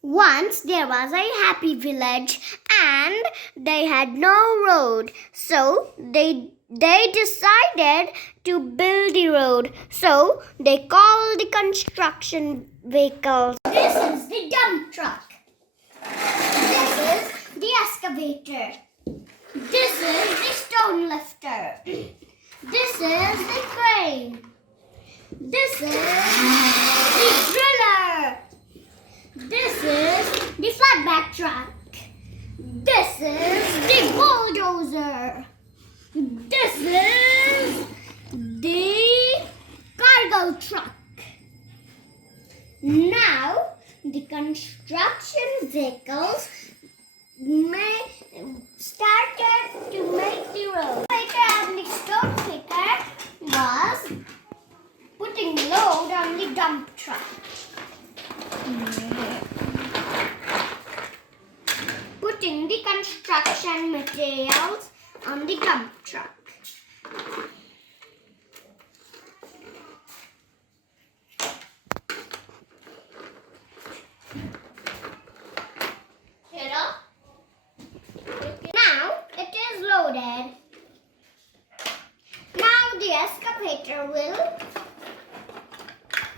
Once there was a happy village and they had no road. So they decided to build the road. So they called the construction vehicles. This is the dump truck. This is the excavator. This is the stone lifter. This is the crane. This is the driller. This is the flatbed truck. This is the bulldozer. This is the cargo truck. Now, the construction vehicles started to make the road. And the stone picker was putting load on the dump truck. Putting the construction materials on the dump truck. Now it is loaded. Now the excavator will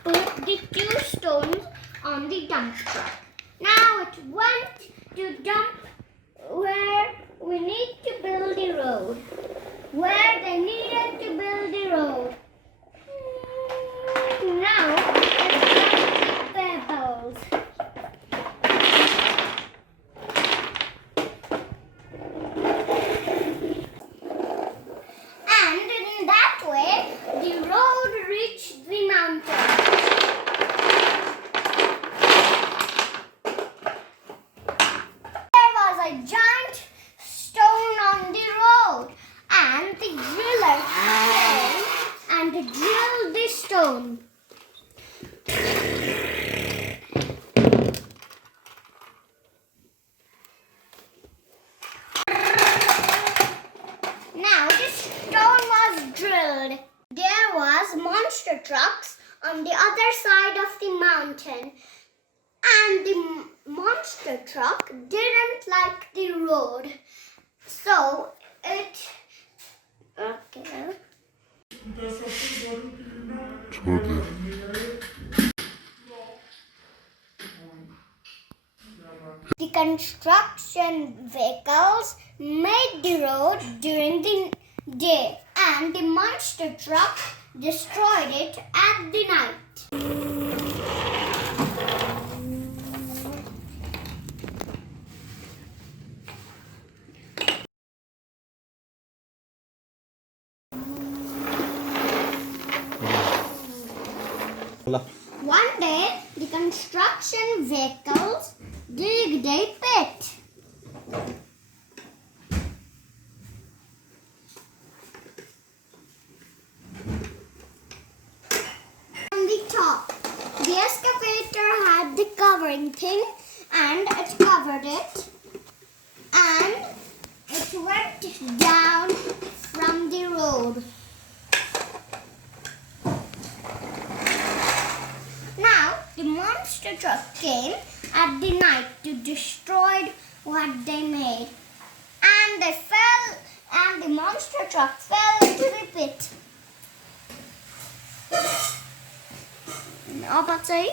put the 2 stones on the dump truck. Now it went to dump where we need to build the road. Where they needed to build the road. Now it's dumping pebbles. And in that way, the road reached the mountain. A giant stone on the road, and the driller came and drilled the stone. Now the stone was drilled. There was monster trucks on the other side of the mountain. And the monster truck didn't like the road. So it... Okay. The construction vehicles made the road during the day. And the monster truck destroyed it at the night. One day, the construction vehicles digged a pit. On the top, the excavator had the covering thing and it covered it. And it went down from the road. The monster truck came at the night to destroy what they made. And the monster truck fell into the pit. Apa say?